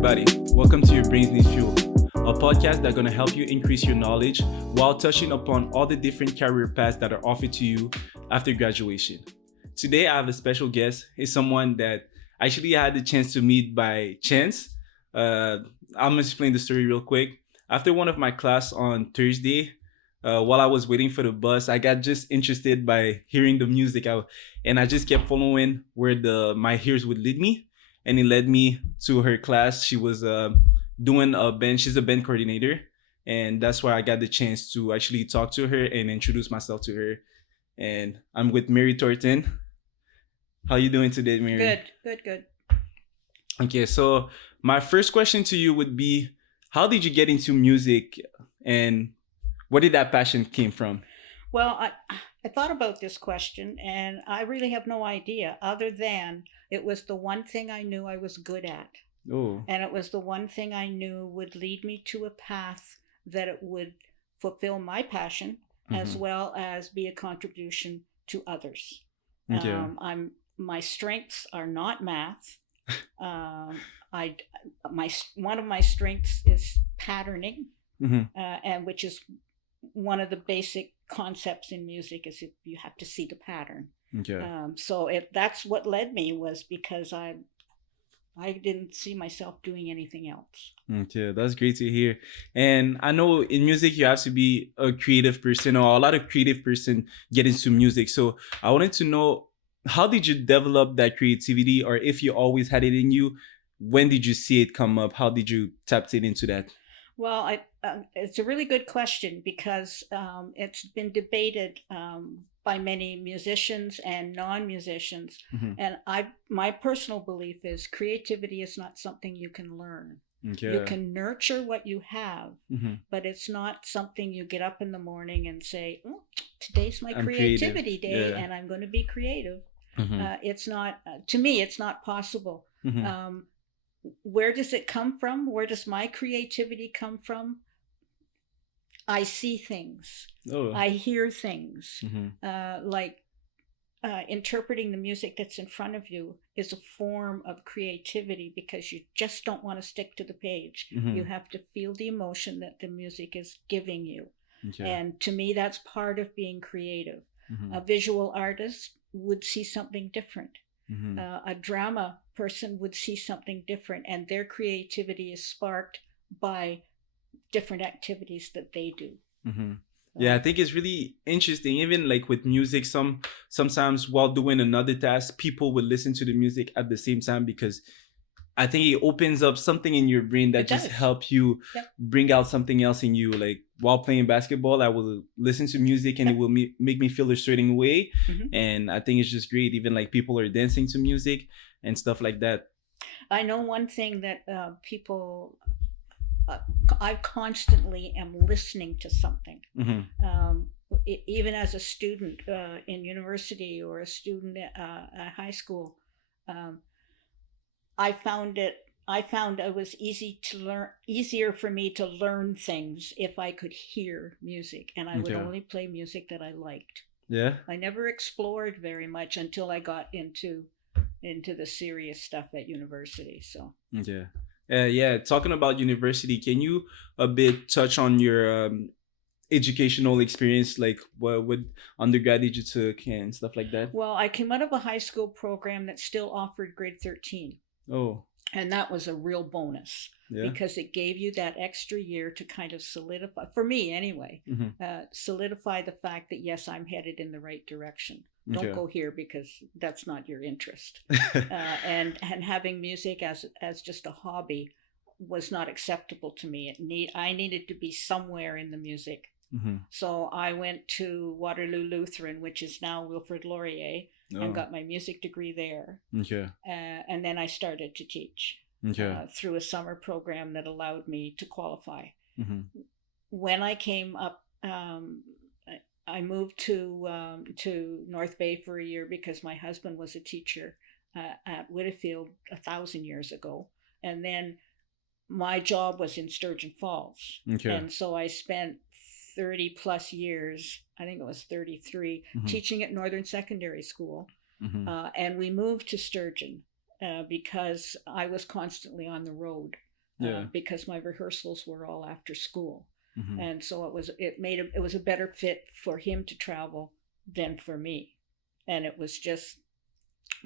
everybody. Welcome to Your Brains Need Fuel, a podcast that's going to help you increase your knowledge while touching upon all the different career paths that are offered to you after graduation. Today, I have a special guest. He's someone that I actually had the chance to meet by chance. I'm going to explain the story real quick. After one of my class on Thursday, while I was waiting for the bus, I got just interested by hearing the music and I just kept following where my ears would lead me. And it led me to her class. She was doing a band. She's a band coordinator. And that's where I got the chance to actually talk to her and introduce myself to her. And I'm with Mary Thornton. How you doing today, Mary? Good. Okay, so my first question to you would be, how did you get into music and where did that passion came from? Well, I thought about this question and I really have no idea other than it was the one thing I knew I was good at. Oh, And it was the one thing I knew would lead me to a path that it would fulfill my passion as well as be a contribution to others. okay. My strengths are not math. One of my strengths is patterning, and which is one of the basic concepts in music is if you have to see the pattern. Okay. That's what led me was because I didn't see myself doing anything else. Okay, that's great to hear. And I know in music you have to be a creative person, or a lot of creative person get into music. So I wanted to know, how did you develop that creativity, or if you always had it in you, when did you see it come up? How did you tap it into that? Well, it's a really good question because it's been debated by many musicians and non-musicians. And my personal belief is creativity is not something you can learn. Okay. You can nurture what you have, but it's not something you get up in the morning and say, oh, today's my creativity day and I'm going to be creative. It's not, to me, it's not possible. Where does it come from? Where does my creativity come from? I see things. Oh. I hear things. Interpreting the music that's in front of you is a form of creativity because you just don't want to stick to the page. You have to feel the emotion that the music is giving you. Okay. And to me, that's part of being creative. A visual artist would see something different. A drama person would see something different, and their creativity is sparked by different activities that they do. Yeah, I think it's really interesting. Even like with music, sometimes while doing another task, people will listen to the music at the same time because I think it opens up something in your brain that just help you bring out something else in you. Like while playing basketball, I will listen to music and it will make me feel a certain way. And I think it's just great. Even like people are dancing to music and stuff like that. I know one thing that I constantly am listening to something. Even as a student in university or a student at high school, I found it was easier for me to learn things if I could hear music, and I would only play music that I liked. Yeah. I never explored very much until I got into the serious stuff at university. So. Yeah. Talking about university, can you a bit touch on your educational experience, like what undergrad you took and stuff like that? Well, I came out of a high school program that still offered grade 13. Oh. And that was a real bonus because it gave you that extra year to kind of solidify, for me anyway, solidify the fact that, yes, I'm headed in the right direction. Don't go here because that's not your interest. And having music as just a hobby was not acceptable to me. I needed to be somewhere in the music. So I went to Waterloo Lutheran, which is now Wilfrid Laurier, and got my music degree there. And then I started to teach through a summer program that allowed me to qualify. When I came up, I moved to North Bay for a year because my husband was a teacher at Whitfield 1,000 years ago. And then my job was in Sturgeon Falls. And so I spent 30 plus years, I think it was 33, teaching at Northern Secondary School. And we moved to Sturgeon because I was constantly on the road. because my rehearsals were all after school. And so it was a better fit for him to travel than for me. And it was just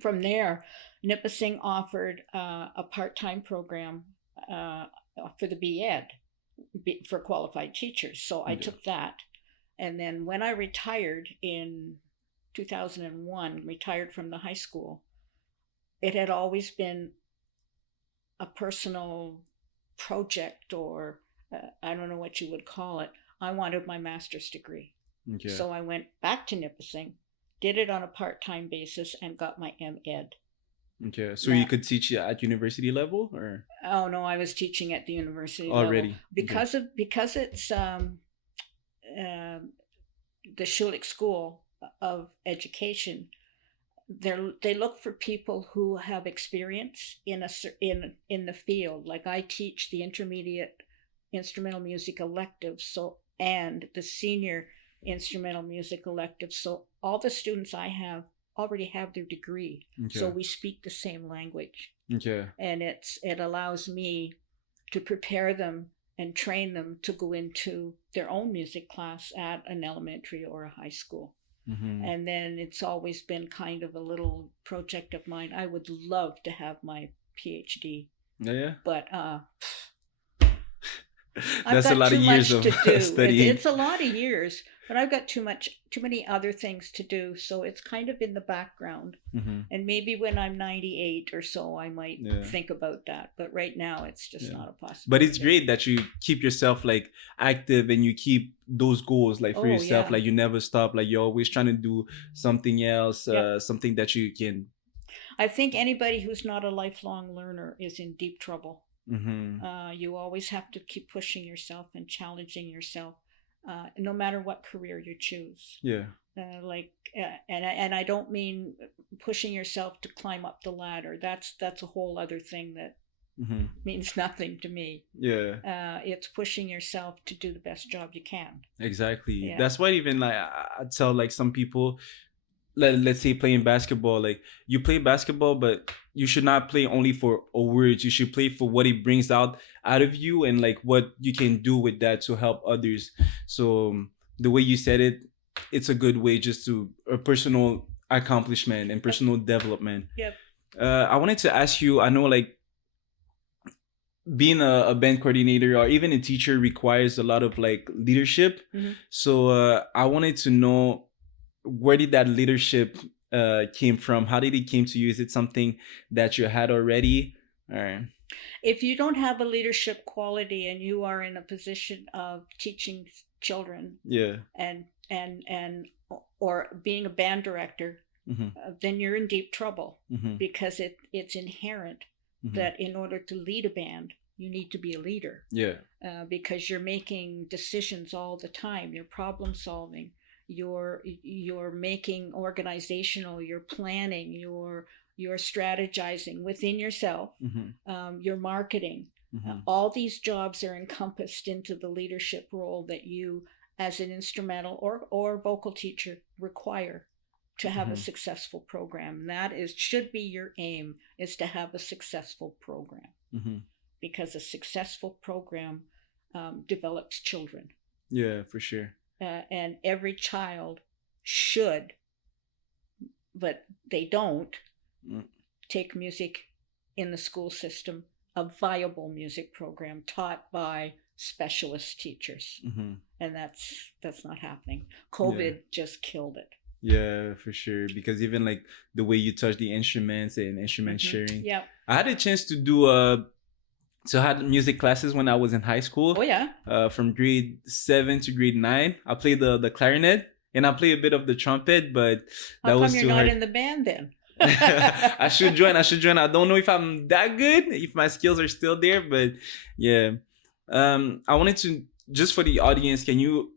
from there, Nipissing offered a part-time program for the B.Ed for qualified teachers. So I took that. And then when I retired in 2001, retired from the high school, it had always been a personal project, or I don't know what you would call it. I wanted my master's degree. Okay. So I went back to Nipissing, did it on a part-time basis, and got my M.Ed. Okay, so you could teach at university level, or? Oh no, I was teaching at the university already level. Because it's the Schulich School of Education. They look for people who have experience in the field. Like I teach the intermediate instrumental music elective, and the senior instrumental music elective. So all the students I have already have their degree. Okay. So we speak the same language. Okay. And it allows me to prepare them and train them to go into their own music class at an elementary or a high school. And then it's always been kind of a little project of mine. I would love to have my PhD. Yeah. But that's a lot of years of studying. It's a lot of years, but I've got too many other things to do. So it's kind of in the background. And maybe when I'm 98 or so, I might think about that. But right now, it's just not a possibility. But it's great that you keep yourself like active and you keep those goals like for yourself. Like you never stop. Like you're always trying to do something else, something that you can. I think anybody who's not a lifelong learner is in deep trouble. You always have to keep pushing yourself and challenging yourself, no matter what career you choose. Yeah. And I don't mean pushing yourself to climb up the ladder. That's a whole other thing that means nothing to me. Yeah. It's pushing yourself to do the best job you can. Exactly. Yeah. That's why even like I tell like some people, let's say playing basketball, like you play basketball, but you should not play only for awards. You should play for what it brings out of you and like what you can do with that to help others. So the way you said it, it's a good way just to a personal accomplishment and personal development. Yep. I wanted to ask you, I know like being a band coordinator or even a teacher requires a lot of like leadership. So I wanted to know, where did that leadership came from? How did it came to you? Is it something that you had already? Or... If you don't have a leadership quality and you are in a position of teaching children, and or being a band director, then you're in deep trouble, because it's inherent that in order to lead a band, you need to be a leader. Yeah. Because you're making decisions all the time. You're problem solving. You're making organizational, you're planning, you're strategizing within yourself, you're marketing. All these jobs are encompassed into the leadership role that you as an instrumental or vocal teacher require to have a successful program. And that should be your aim, is to have a successful program, because a successful program develops children. Yeah, for sure. And every child should, but they don't, take music in the school system, a viable music program taught by specialist teachers. And that's not happening. COVID just killed it. Yeah, for sure. Because even like the way you touch the instruments and instrument sharing. Yeah. I had a chance to do So I had music classes when I was in high school. Oh yeah. From grade 7 to grade 9, I played the clarinet and I play a bit of the trumpet, but that was too hard. How come you're not in the band then? I should join. I don't know if I'm that good, if my skills are still there, but yeah. I wanted to, just for the audience, can you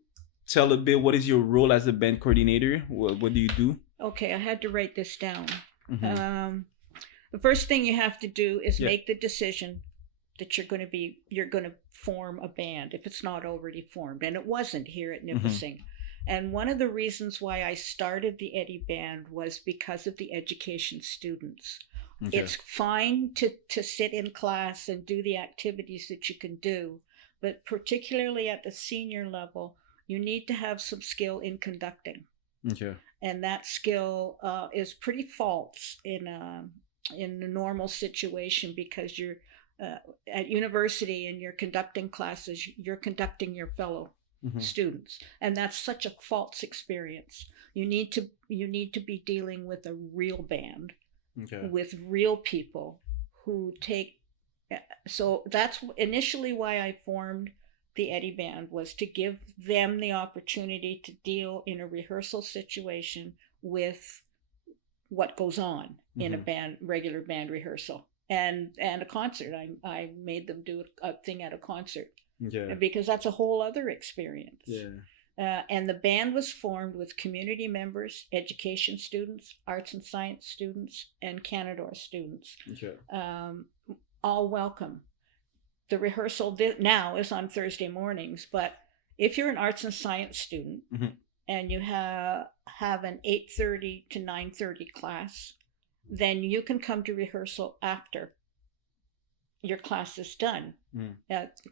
tell a bit what is your role as a band coordinator? What do you do? Okay, I had to write this down. The first thing you have to do is make the decision that you're going to form a band if it's not already formed, and it wasn't here at Nipissing. And one of the reasons why I started the Eddie Band was because of the education students. Okay. It's fine to sit in class and do the activities that you can do, but particularly at the senior level, you need to have some skill in conducting. Okay. And that skill is pretty false in a normal situation, because you're at university and you're conducting classes, you're conducting your fellow students, and that's such a false experience. You need to be dealing with a real band, with real people who take. So that's initially why I formed the Eddie Band, was to give them the opportunity to deal in a rehearsal situation with what goes on in a regular band rehearsal, and a concert. I made them do a thing at a concert, because that's a whole other experience. And the band was formed with community members, education students, arts and science students, and Canada students. All welcome. The rehearsal now is on Thursday mornings, but if you're an arts and science student and you have an 8:30 to 9:30 class, then you can come to rehearsal after your class is done.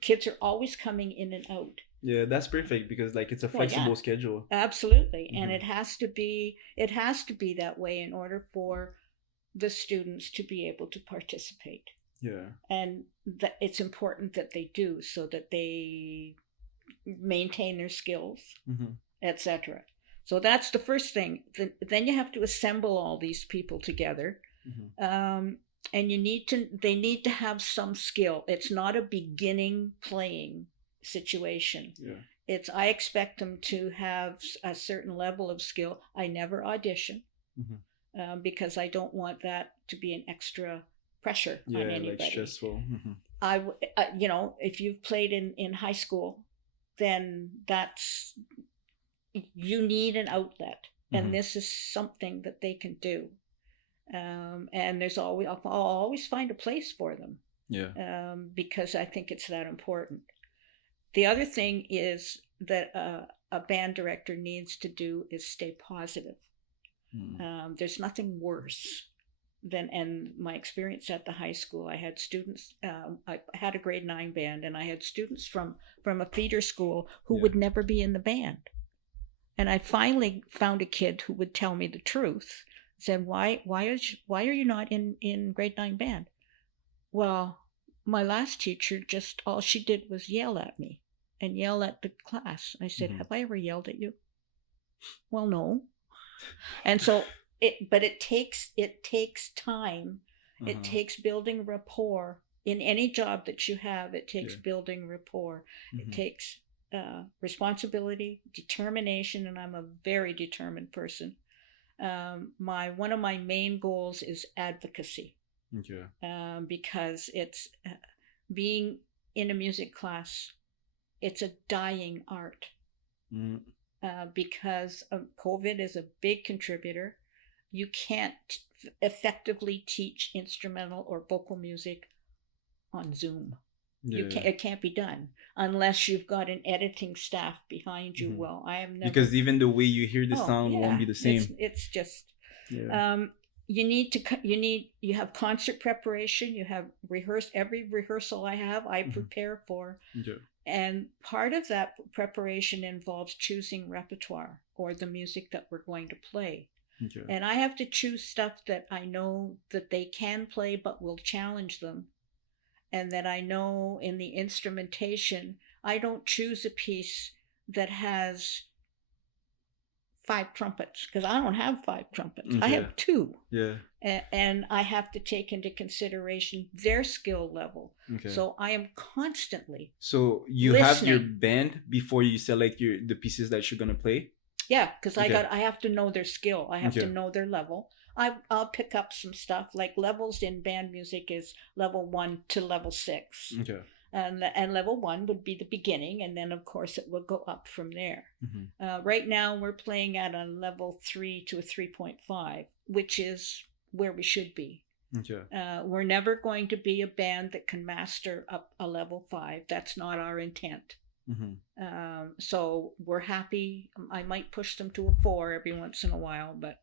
Kids are always coming in and out. Yeah, that's perfect, because like it's a flexible schedule. Absolutely. And it has to be that way in order for the students to be able to participate. And that it's important that they do, so that they maintain their skills, etc. So that's the first thing. Then you have to assemble all these people together, and they need to have some skill. It's not a beginning playing situation. I expect them to have a certain level of skill. I never audition, because I don't want that to be an extra pressure on anybody. Like stressful. If you've played in high school, then you need an outlet, and this is something that they can do. And I'll always find a place for them. Because I think it's that important. The other thing is that a band director needs to do is stay positive. There's nothing worse than, and my experience at the high school, I had students, I had a grade 9 band, and I had students from a theater school who would never be in the band. And I finally found a kid who would tell me the truth. Said, why are you not in grade 9 band? Well, my last teacher, just all she did was yell at me and yell at the class. I said, have I ever yelled at you? Well, no. And so it takes time. It takes building rapport. In any job that you have, it takes building rapport. It takes responsibility, determination, and I'm a very determined person. One of my main goals is advocacy. Because it's being in a music class, it's a dying art. Because COVID is a big contributor. You can't effectively teach instrumental or vocal music on Zoom. It can't be done unless you've got an editing staff behind you. Well, I have never, because even the way you hear the sound won't be the same. It's just you have concert preparation. You have every rehearsal I prepare for. And part of that preparation involves choosing repertoire, or the music that we're going to play. And I have to choose stuff that I know that they can play but will challenge them. And that I know in the instrumentation, I don't choose a piece that has 5 trumpets, because I don't have 5 trumpets. I have 2. And I have to take into consideration their skill level. So I am constantly So you listening. Have your band before you select the pieces that you're gonna play? Yeah, because I have to know their skill. I have to know their level. I'll pick up some stuff, like levels in band music is level 1 to level 6. And level 1 would be the beginning, and then of course it will go up from there. Right now we're playing at a level 3 to a 3.5, which is where we should be. We're never going to be a band that can master up a level 5. That's not our intent. So we're happy. I might push them to a 4 every once in a while, but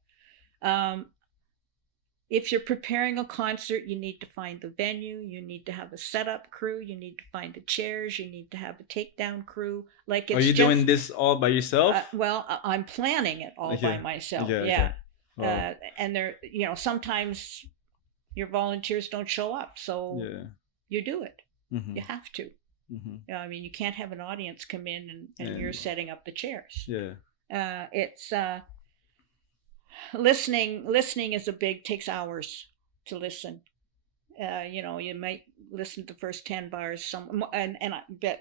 if you're preparing a concert, you need to find the venue, you need to have a setup crew, you need to find the chairs, you need to have a takedown crew. Like, it's Are you doing this all by yourself? Well, I'm planning it all by myself. Okay, yeah. Wow. And there, sometimes your volunteers don't show up, so you do it. Mm-hmm. You have to. Mm-hmm. I mean, you can't have an audience come in and you're setting up the chairs. Yeah. It's listening is takes hours to listen. You might listen to the first 10 bars, and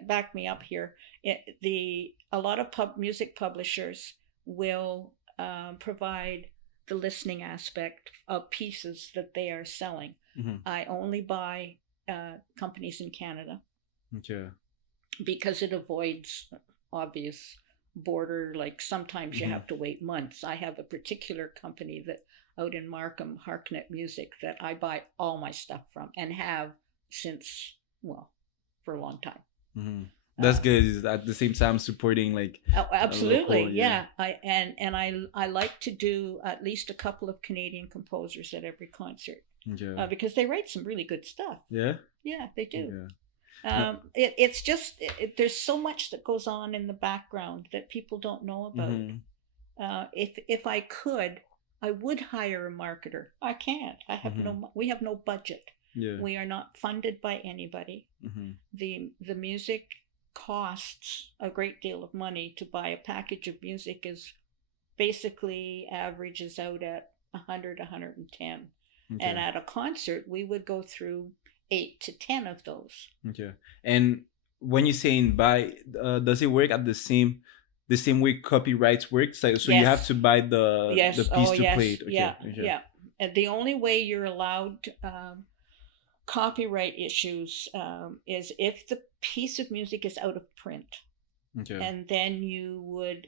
back me up here. A lot of music publishers will provide the listening aspect of pieces that they are selling. Mm-hmm. I only buy companies in Canada. Okay. Because it avoids obvious border, like sometimes you have to wait months. I have a particular company that out in Markham, Harknet Music, that I buy all my stuff from and have since, for a long time. Mm-hmm. That's good. At the same time supporting absolutely local, yeah. I like to do at least a couple of Canadian composers at every concert, because they write some really good stuff. Yeah they do. It's just there's so much that goes on in the background that people don't know about. If I could, I would hire a marketer. I can't. We have no budget. We are not funded by anybody. The music costs a great deal of money. To buy a package of music is basically averages out at 100, 110. And at a concert we would go through 8 to 10 of those. Okay. And when you're saying buy, does it work at the same way copyrights work? So you have to buy the piece to play it. Okay. Yeah. And the only way you're allowed copyright issues is if the piece of music is out of print. Okay. And then you would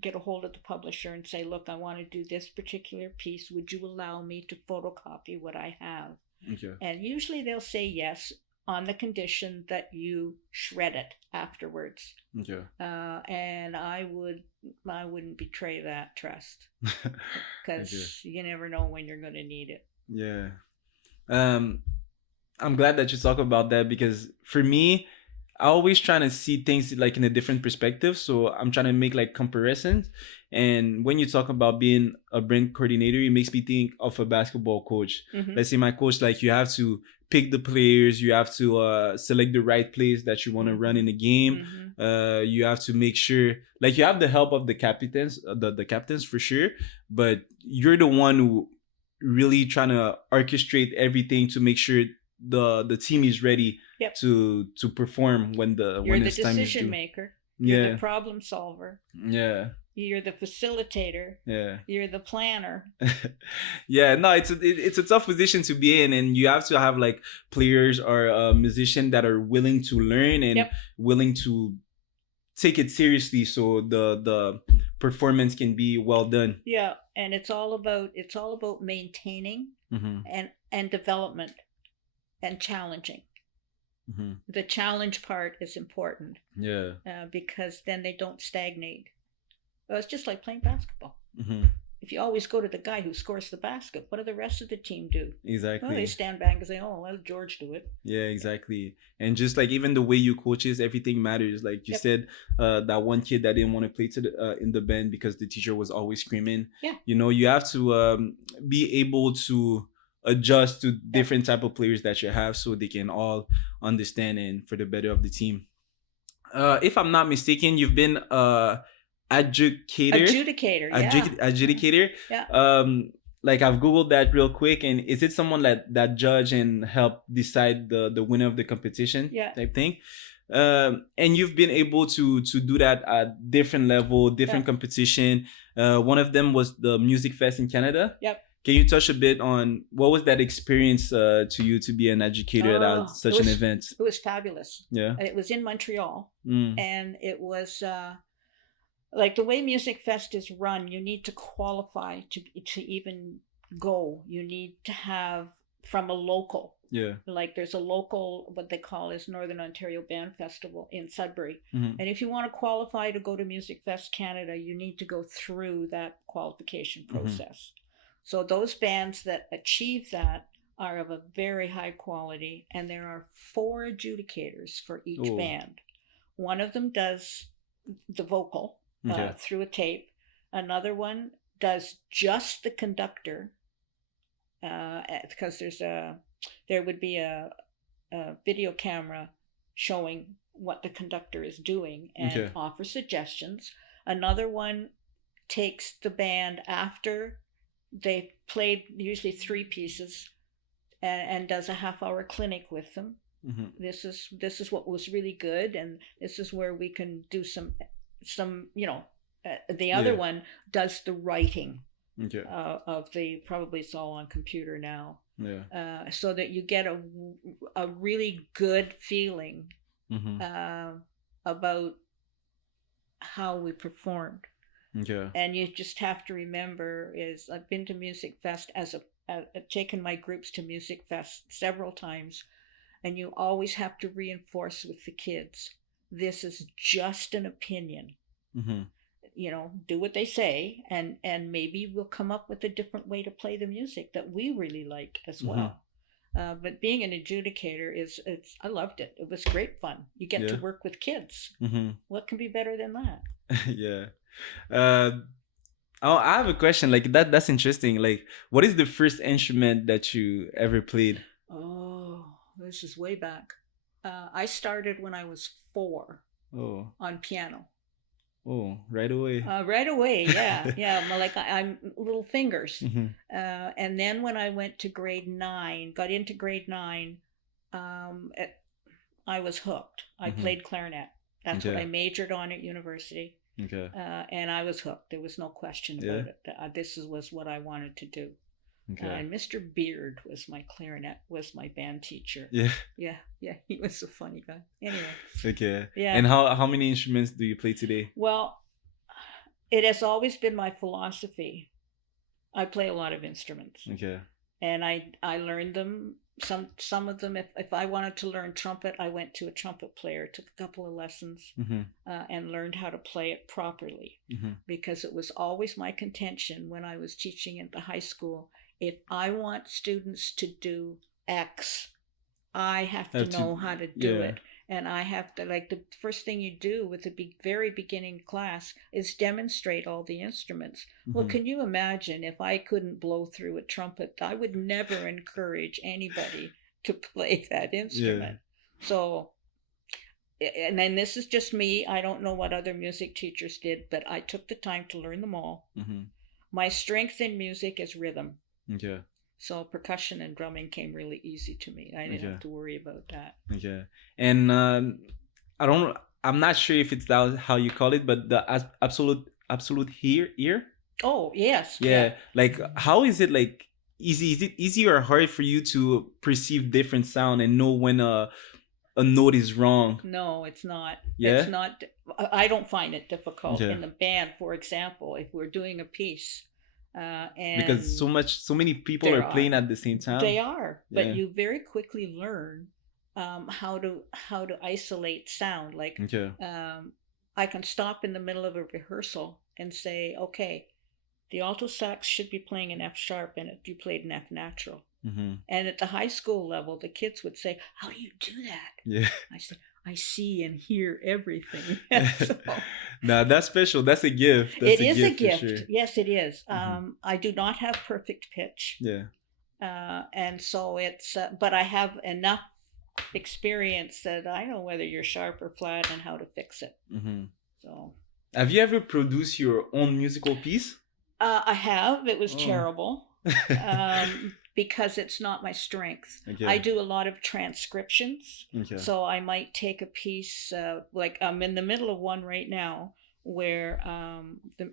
get a hold of the publisher and say, look, I want to do this particular piece. Would you allow me to photocopy what I have? Okay. And usually they'll say yes, on the condition that you shred it afterwards. Okay. And I wouldn't betray that trust, because you never know when you're going to need it. Yeah. I'm glad that you talk about that, because for me, I always trying to see things like in a different perspective. So I'm trying to make like comparisons. And when you talk about being a brand coordinator, it makes me think of a basketball coach. Mm-hmm. Let's say my coach, like, you have to pick the players, you have to select the right plays that you want to run in the game. Mm-hmm. You have to make sure, like, you have the help of the captains, the captains for sure, but you're the one who really trying to orchestrate everything to make sure the team is ready to perform when it's time to do. You're the decision maker. You're the problem solver. Yeah. You're the facilitator. Yeah. You're the planner. Yeah, no, it's a tough position to be in, and you have to have like players or musicians that are willing to learn and willing to take it seriously, so the performance can be well done. Yeah, and it's all about maintaining and development and challenging. Mm-hmm. The challenge part is important. Yeah. Because then they don't stagnate. Well, it's just like playing basketball. Mm-hmm. If you always go to the guy who scores the basket, what do the rest of the team do? Exactly. Well, they stand back and say, "Oh, let George do it." Yeah, exactly. And just like even the way you coaches, everything matters. Like you said, that one kid that didn't want to play in the band because the teacher was always screaming. Yeah. You have to be able to adjust to different type of players that you have, so they can all understand and for the better of the team. If I'm not mistaken, you've been adjudicator. Yeah. Like I've googled that real quick, and is it someone that judge and help decide the winner of the competition? Yeah. Type thing. And you've been able to do that at different level, different competition. One of them was the MusicFest in Canada. Yep. Can you touch a bit on what was that experience to you to be an educator at such an event? It was fabulous. Yeah. It was in Montreal, and it was like the way MusicFest is run. You need to qualify to even go. You need to have from a local. Yeah. Like there's a local, what they call is Northern Ontario Band Festival in Sudbury. Mm-hmm. And if you want to qualify to go to MusicFest Canada, you need to go through that qualification process. Mm-hmm. So those bands that achieve that are of a very high quality, and there are 4 adjudicators for each Oh, band. One of them does the vocal okay. through a tape. Another one does just the conductor, because there would be a video camera showing what the conductor is doing and Okay. offer suggestions. Another one takes the band after they played usually 3 pieces, and does a half-hour clinic with them. Mm-hmm. This is what was really good, and this is where we can do some the other Yeah. one does the writing Okay. of the, probably it's all on computer now, Yeah. so that you get a really good feeling Mm-hmm. about how we performed. Okay. And you just have to remember is I've been to MusicFest I've taken my groups to MusicFest several times, and you always have to reinforce with the kids, this is just an opinion. Mm-hmm. Do what they say, and maybe we'll come up with a different way to play the music that we really like as well. But being an adjudicator I loved it. It was great fun. You get to Yeah. work with kids. Mm-hmm. What can be better than that? Yeah. Oh, I have a question. Like that's interesting. Like, what is the first instrument that you ever played? Oh, this is way back. I started when I was 4 Oh, on piano. oh, right away. Right away, yeah, yeah. Like I'm little fingers. Mm-hmm. And then when I went to grade 9, got into grade 9, I was hooked. I Mm-hmm. played clarinet. That's what Okay. I majored on at university. Okay. And I was hooked. There was no question Yeah. about it. This was what I wanted to do. Okay. And Mr. Beard was my band teacher. Yeah. Yeah. He was a funny guy. Anyway. Okay. Yeah. And how many instruments do you play today? Well, it has always been my philosophy. I play a lot of instruments. Okay. And I learned them. Some of them, if I wanted to learn trumpet, I went to a trumpet player, took a couple of lessons, Mm-hmm. and learned how to play it properly. Mm-hmm. Because it was always my contention when I was teaching at the high school, if I want students to do X, I have to know how to do it. And I have to, like, the first thing you do with the very beginning class is demonstrate all the instruments. Mm-hmm. Well, can you imagine if I couldn't blow through a trumpet? I would never encourage anybody to play that instrument. Yeah. So, and then this is just me. I don't know what other music teachers did, but I took the time to learn them all. Mm-hmm. My strength in music is rhythm. Okay. So percussion and drumming came really easy to me. I didn't have to worry about that. Okay. And I'm not sure if it's that how you call it, but the absolute ear. Oh, yes. Yeah. Like, how is it, like, easy? Is it easy or hard for you to perceive different sound and know when a note is wrong? No, it's not. Yeah? It's not. I don't find it difficult. In the band, for example, if we're doing a piece, and because so many people are playing at the same time. They are, but you very quickly learn how to isolate sound. Like, I can stop in the middle of a rehearsal and say, okay, the alto sax should be playing an F sharp, and you played an F natural. Mm-hmm. And at the high school level, the kids would say, how do you do that? Yeah. I said, I see and hear everything. So, nah, that's special. That's a gift. It is a gift. Sure. Yes, it is. Mm-hmm. I do not have perfect pitch. Yeah. And so it's, but I have enough experience that I know whether you're sharp or flat and how to fix it. Mm-hmm. So. Have you ever produced your own musical piece? I have. It was terrible. Because it's not my strength. Okay. I do a lot of transcriptions. Okay. So I might take a piece, like I'm in the middle of one right now where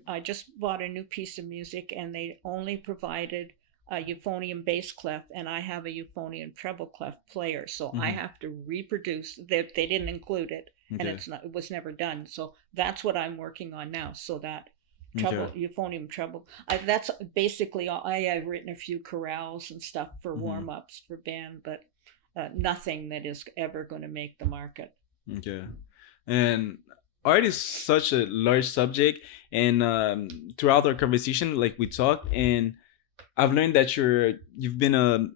I just bought a new piece of music and they only provided a euphonium bass clef, and I have a euphonium treble clef player. So mm-hmm. I have to reproduce. They didn't include it, and it was never done. So that's what I'm working on now. So that euphonium treble. That's basically all. I've written a few chorales and stuff for mm-hmm. warm-ups for band, but nothing that is ever going to make the market. Okay. And art is such a large subject, and throughout our conversation, like we talked, and I've learned that you've been a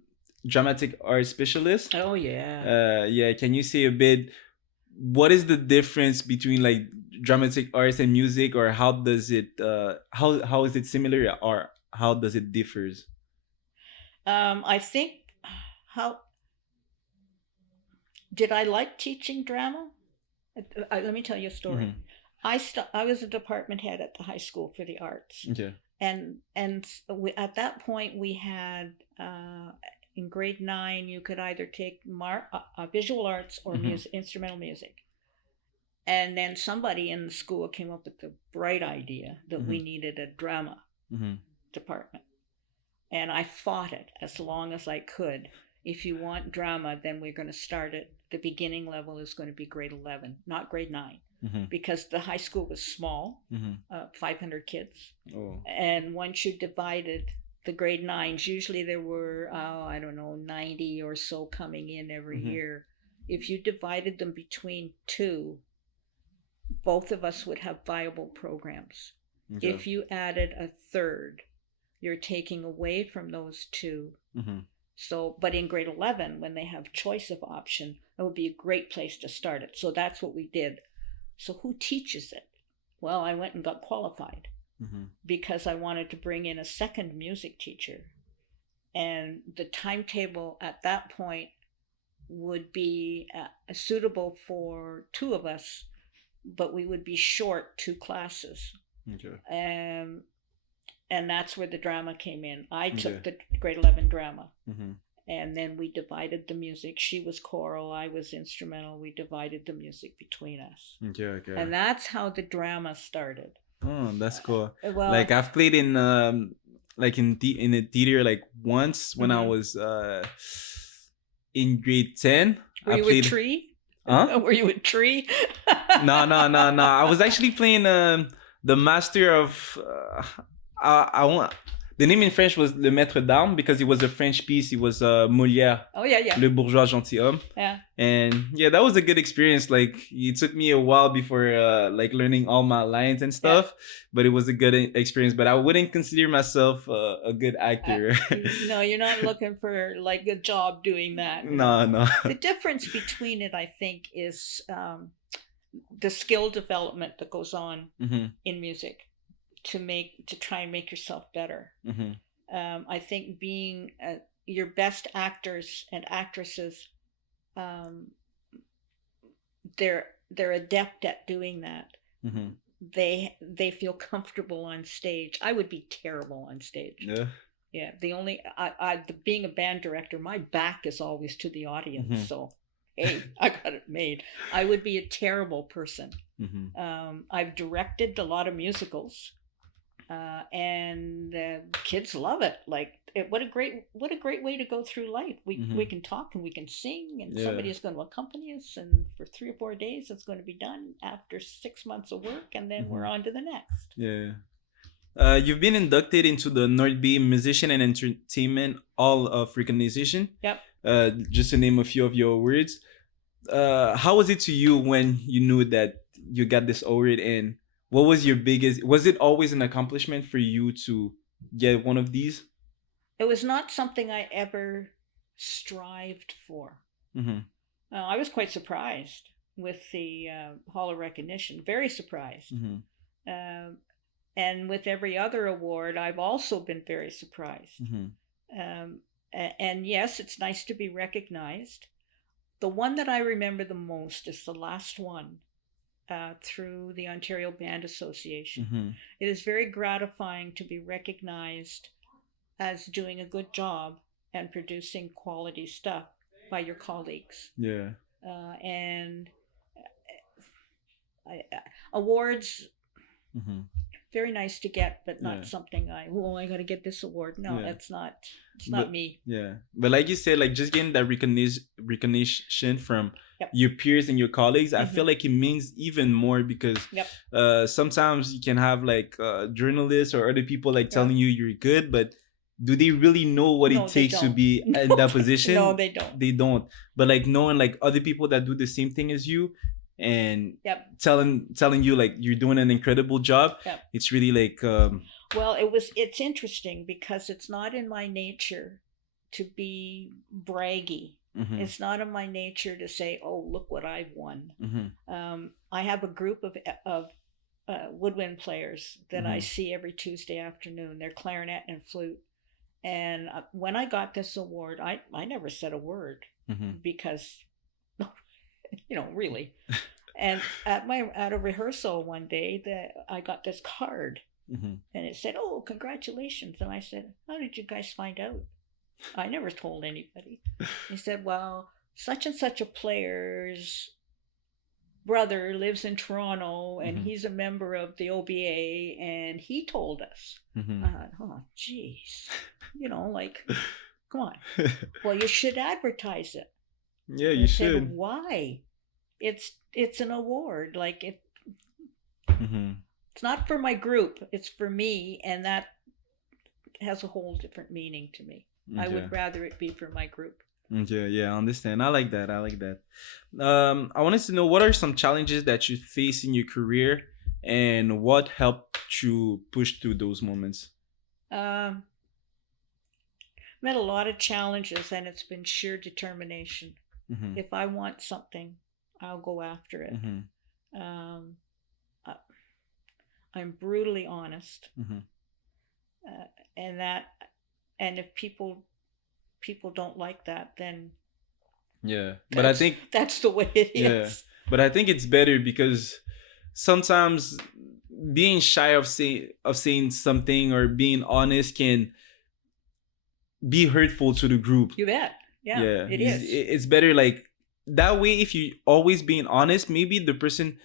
dramatic art specialist. Oh yeah. Yeah. Can you say a bit? What is the difference between like dramatic arts and music, or how does it? How is it similar, or how does it differs? I think how did I like teaching drama? Let me tell you a story. Mm-hmm. I was a department head at the high school for the arts, Okay. and at that point we had in grade 9 you could either take visual arts or music, instrumental music, and then somebody in the school came up with the bright idea that we needed a drama department, and I fought it as long as I could. If you want drama, then we're going to start it. The beginning level is going to be grade 11, not grade 9. Because the high school was small, 500 kids. Oh. And once you divided the grade 9s, usually there were, 90 or so coming in every year. If you divided them between 2, both of us would have viable programs. Okay. If you added a third, you're taking away from those 2. So, but in grade 11, when they have choice of option, it would be a great place to start it. So that's what we did. So who teaches it? Well, I went and got qualified because I wanted to bring in a second music teacher. And the timetable at that point would be suitable for 2 of us, but we would be short 2 classes. Okay. And that's where the drama came in. I took the grade 11 drama. And then we divided the music. She was choral, I was instrumental. We divided the music between us. Okay. And that's how the drama started. Oh, that's cool. Well, like I've played in like in a theater like once when I was in grade 10. Were you a tree? Huh? Were you a tree? No. I was actually playing the master of I want. The name in French was Le Maître d'Armes because it was a French piece. It was Molière. Oh, yeah. Le Bourgeois Gentilhomme. Yeah. And yeah, that was a good experience. Like, it took me a while before like learning all my lines and stuff, but it was a good experience. But I wouldn't consider myself a good actor. No, you're not looking for like a job doing that. No. The difference between it, I think, is the skill development that goes on in music. To try and make yourself better. I think being your best actors and actresses, they're adept at doing that. They feel comfortable on stage. I would be terrible on stage. Yeah. Being a band director, my back is always to the audience. So hey, I got it made. I would be a terrible person. I've directed a lot of musicals. And kids love it. Like, what a great way to go through life. We can talk and we can sing, and somebody is going to accompany us, and for 3 or 4 days it's going to be done after 6 months of work, and then we're on to the next. Yeah. You've been inducted into the North Bay Musician and Entertainment Hall of Recognition. Yep. Just to name a few of your awards. How was it to you when you knew that you got this award, and what was your was it always an accomplishment for you to get one of these? It was not something I ever strived for. I was quite surprised with the Hall of Recognition, very surprised. And with every other award, I've also been very surprised. And yes, it's nice to be recognized. The one that I remember the most is the last one. Through the Ontario Band Association. It is very gratifying to be recognized as doing a good job and producing quality stuff by your colleagues. Yeah. And awards, very nice to get, but not something I got to get this award. No, it's not me. Yeah. But like you said, like just getting that recognition from your peers and your colleagues, I feel like it means even more because sometimes you can have like journalists or other people like telling you you're good, but do they really know what it takes to be in that position? No, they don't. They don't. But like knowing like other people that do the same thing as you and telling you like you're doing an incredible job, it's really like Well, it's interesting because it's not in my nature to be braggy. Mm-hmm. It's not in my nature to say, "Oh, look what I've won." Mm-hmm. I have a group of woodwind players that I Mm-hmm. see every Tuesday afternoon. They're clarinet and flute. And when I got this award, I never said a word Mm-hmm. because, really. And at a rehearsal one day, I got this card, Mm-hmm. and it said, "Oh, congratulations!" And I said, "How did you guys find out?" I never told anybody. He said, "Well, such and such a player's brother lives in Toronto, and Mm-hmm. he's a member of the OBA, and he told us." Mm-hmm. I thought, "Oh, geez, like, come on." "Well, you should advertise it." Yeah, And you I said, should. "Why?" It's an award. Like Mm-hmm. it's not for my group. It's for me, and that has a whole different meaning to me. I Okay. would rather it be for my group. Okay, yeah, I understand. I like that. I like that. I wanted to know what are some challenges that you face in your career and what helped you push through those moments? Um, Met a lot of challenges, and it's been sheer determination. Mm-hmm. If I want something, I'll go after it. Mm-hmm. Um, I- I'm brutally honest, Mm-hmm. uh, and and if people don't like that, then Yeah, but I think that's the way it yeah, is. but I think it's better because sometimes being shy of saying something or being honest can be hurtful to the group. You bet. Yeah, Yeah, it is. it's better like that way. If you always being honest, maybe the person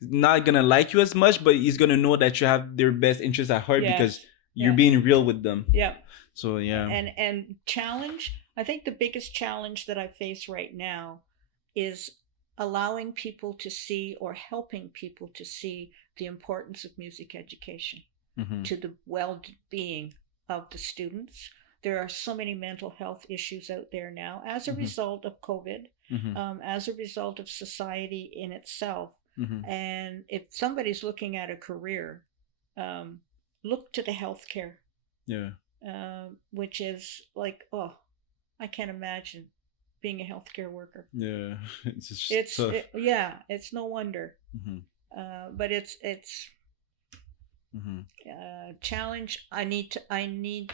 not gonna like you as much, but he's gonna know that you have their best interest at heart because Yes. you're Yeah. being real with them. Yeah. So yeah. And challenge. I think the biggest challenge that I face right now is allowing people to see or helping people to see the importance of music education Mm-hmm. to the well-being of the students. There are so many mental health issues out there now as a Mm-hmm. result of COVID, Mm-hmm. as a result of society in itself. Mm-hmm. And if somebody's looking at a career, look to the healthcare, Yeah. which is like, oh, I can't imagine being a healthcare worker. Yeah. It's just tough. It's no wonder. Mm-hmm. But it's Mm-hmm. challenge. I need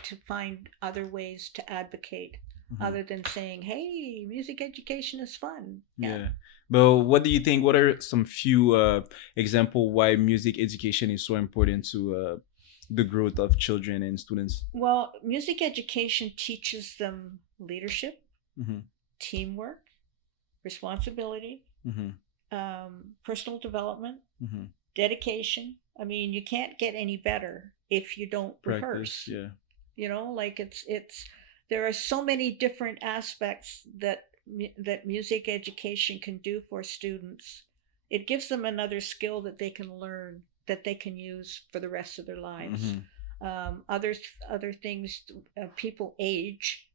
to find other ways to advocate Mm-hmm. other than saying, "Hey, music education is fun." Yeah. But what do you think? What are some few example why music education is so important to the growth of children and students? Well, music education teaches them leadership, Mm-hmm. teamwork, responsibility, Mm-hmm. personal development, Mm-hmm. dedication. I mean, you can't get any better if you don't Practice. rehearse. Yeah. Like it's there are so many different aspects that music education can do for students. It gives them another skill that they can learn, that they can use for the rest of their lives. Mm-hmm. Other things, people age,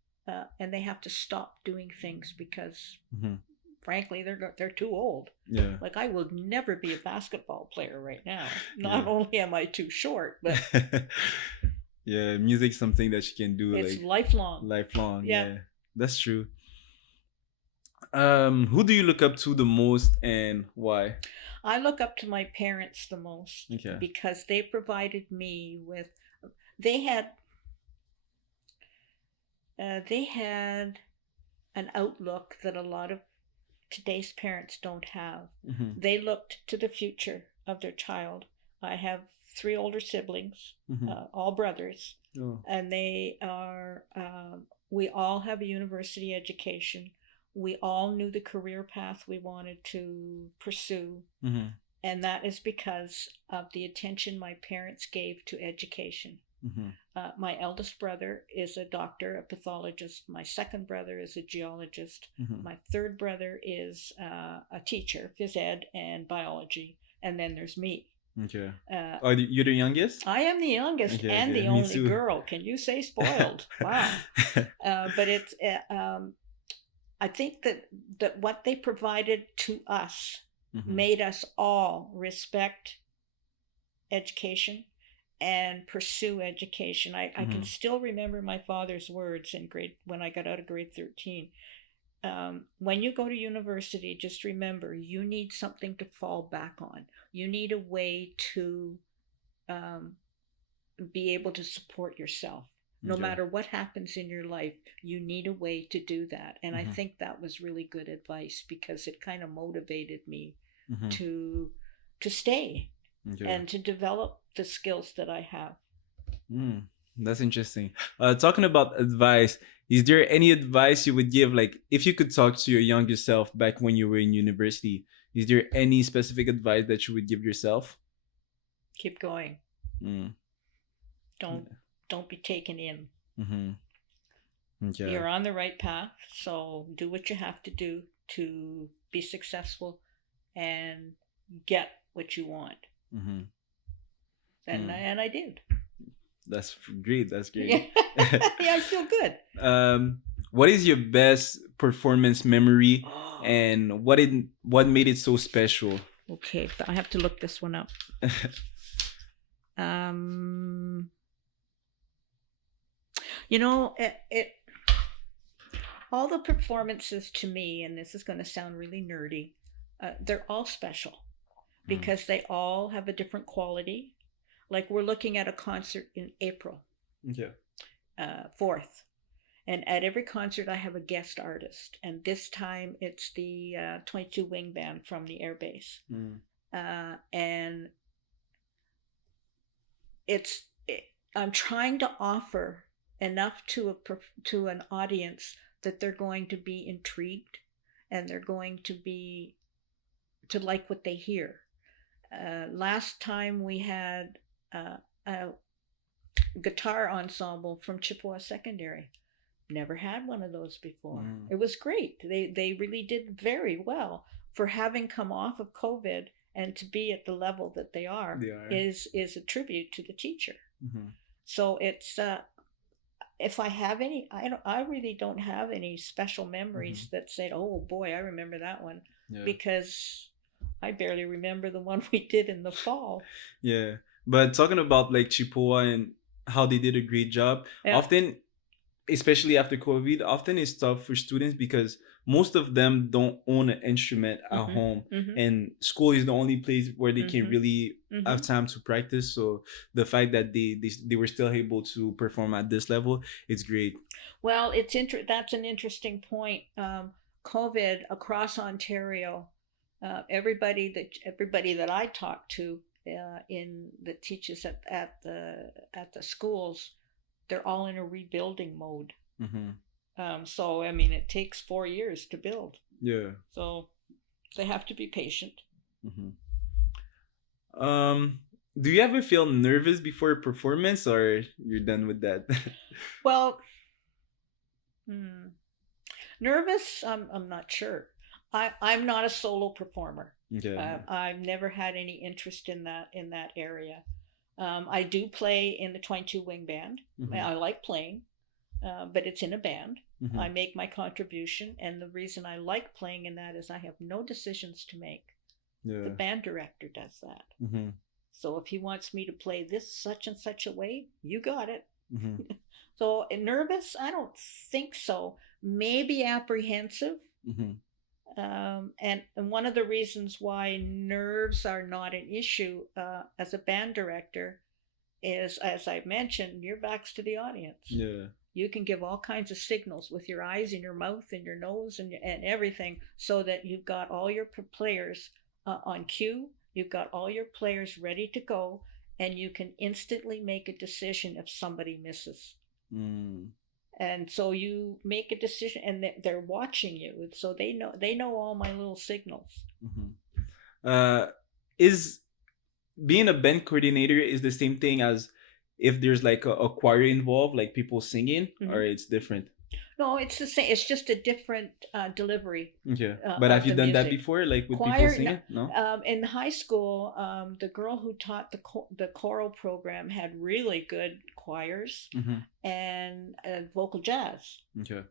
and they have to stop doing things because, Mm-hmm. frankly, they're too old. Yeah. Like, I will never be a basketball player right now. Not Yeah. only am I too short, but Yeah, music's something that you can do it's like lifelong. lifelong. Yeah. Yeah, that's true. Who do you look up to the most and why? I look up to my parents the most Okay. because they provided me with. They had. They had an outlook that a lot of today's parents don't have. Mm-hmm. They looked to the future of their child. I have 3 older siblings, Mm-hmm. all brothers, Oh. and they are. We all have a university education. We all knew the career path we wanted to pursue, Mm-hmm. and that is because of the attention my parents gave to education. Mm-hmm. My eldest brother is a doctor, a pathologist. My second brother is a geologist. Mm-hmm. My third brother is a teacher, phys ed and biology. And then there's me. Okay. You're the youngest? I am the youngest Okay, and okay. the Me only too. girl. Can you say spoiled? Wow. But it's, I think that what they provided to us Mm-hmm. made us all respect education and pursue education. I can still remember my father's words when I got out of grade 13. When you go to university, just remember, you need something to fall back on. You need a way to be able to support yourself. No matter what happens in your life, you need a way to do that. And I think that was really good advice, because it kind of motivated me to stay and to develop the skills that I have. That's interesting. Talking about advice, is there any advice you would give, like if you could talk to your younger self back when you were in university, is there any specific advice that you would give yourself? Keep going. Don't be taken in. Okay. You're on the right path, so do what you have to do to be successful and get what you want. And I did. That's great. That's great. Yeah, I feel good. What is your best performance memory, and what made it so special? Okay, but I have to look this one up. You know, all the performances to me, and this is going to sound really nerdy, they're all special because they all have a different quality. Like we're looking at a concert in April 4th. And at every concert, I have a guest artist. And this time it's the 22 Wing Band from the Air Base. And I'm trying to offer enough to an audience that they're going to be intrigued and they're going to like what they hear. Last time we had a guitar ensemble from Chippewa Secondary. Never had one of those before. It was great. They really did very well for having come off of COVID, and to be at the level that they are. is a tribute to the teacher. So it's if I have any, I really don't have any special memories that said, oh boy, I remember that one, because I barely remember the one we did in the fall. Yeah, but talking about like Chippewa and how they did a great job, often, especially after COVID, often it's tough for students because most of them don't own an instrument at home, and school is the only place where they can really have time to practice. So the fact that they were still able to perform at this level, it's great. Well, that's an interesting point. COVID across Ontario, everybody that I talked to that teaches at the schools, they're all in a rebuilding mode. So I mean, it takes 4 years to build. Yeah. So they have to be patient. Do you ever feel nervous before a performance, or you're done with that? Well, nervous? I'm not sure. I'm not a solo performer. Okay. I've never had any interest in that area. I do play in the 22 Wing Band. I like playing, but it's in a band. I make my contribution, and the reason I like playing in that is I have no decisions to make. The band director does that. So if he wants me to play this such and such a way, you got it. So nervous? I don't think so. Maybe apprehensive. And one of the reasons why nerves are not an issue as a band director is, as I mentioned, your back's to the audience. Yeah. You can give all kinds of signals with your eyes and your mouth and your nose and everything, so that you've got all your players on cue. You've got all your players ready to go, and you can instantly make a decision if somebody misses. And so you make a decision, and they're watching you, so they know all my little signals. Is being a band coordinator is the same thing as if there's like a choir involved, like people singing, or it's different? No, it's the same. It's just a different delivery. Okay. But have you done that before, like with choir, people singing? No. In high school, the girl who taught the choral program had really good choirs and vocal jazz. Okay.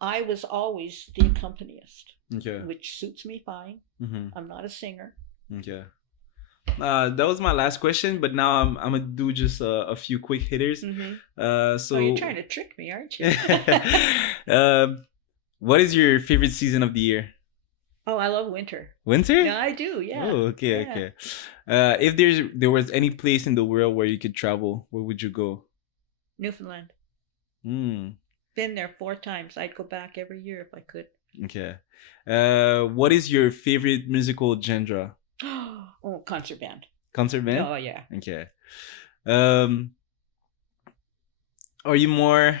I was always the accompanist. Okay. Which suits me fine. I'm not a singer. Okay. That was my last question, but now I'm gonna do just a few quick hitters. So you're trying to trick me, aren't you? What is your favorite season of the year? Oh, I love winter. Winter? Yeah, I do. Yeah. Oh, okay, okay. If there was any place in the world where you could travel, where would you go? Newfoundland. Hmm. Been there 4 times. I'd go back every year if I could. Okay. What is your favorite musical genre? Oh, concert band. Concert band? Oh, yeah. Okay. Are you more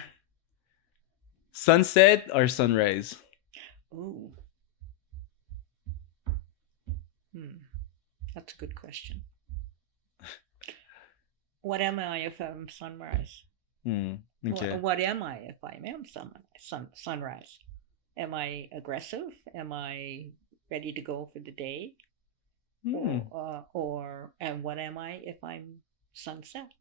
sunset or sunrise? Ooh. That's a good question. What am I if I'm sunrise? Okay. What am I if I am sunrise? Am I aggressive? Am I ready to go for the day? And what am I if I'm sunset?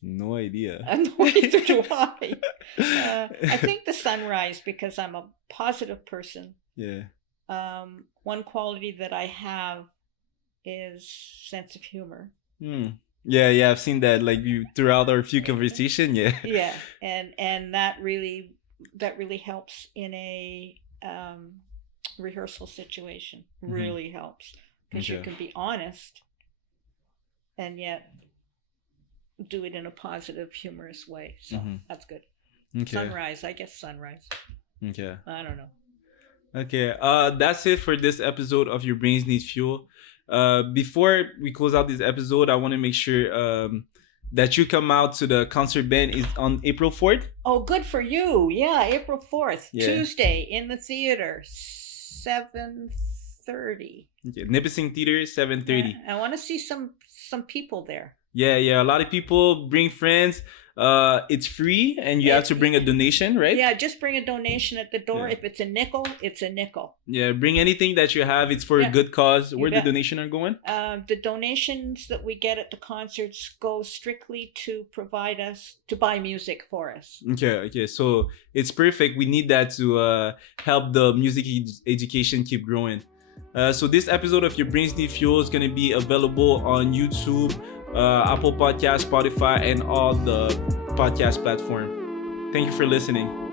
No idea. Neither do I. I think the sunrise, because I'm a positive person. Yeah. One quality that I have is sense of humor. Yeah, I've seen that like you throughout our few conversation. Yeah. Yeah, and that really helps in a rehearsal situation. Really helps because you can be honest, and yet do it in a positive, humorous way. So that's good. Okay. Sunrise, I guess sunrise. Okay. I don't know. Okay, that's it for this episode of Your Brains Need Fuel. Before we close out this episode, I want to make sure that you come out to the concert band is on April 4th. Oh, good for you. Yeah, April 4th, Tuesday in the theater, 7:30. Okay, Nipissing Theater, 7:30. I want to see some people there. Yeah, a lot of people. Bring friends. It's free and you have to bring a donation, right? Yeah, just bring a donation at the door. If it's a nickel, it's a nickel. Yeah, bring anything that you have. It's for a good cause. Where the donation are going? The donations that we get at the concerts go strictly to buy music for us. Okay. So it's perfect. We need that to help the music education keep growing. So this episode of Your Brains Need Fuel is going to be available on YouTube, Apple Podcasts, Spotify, and all the podcast platform. Thank you for listening.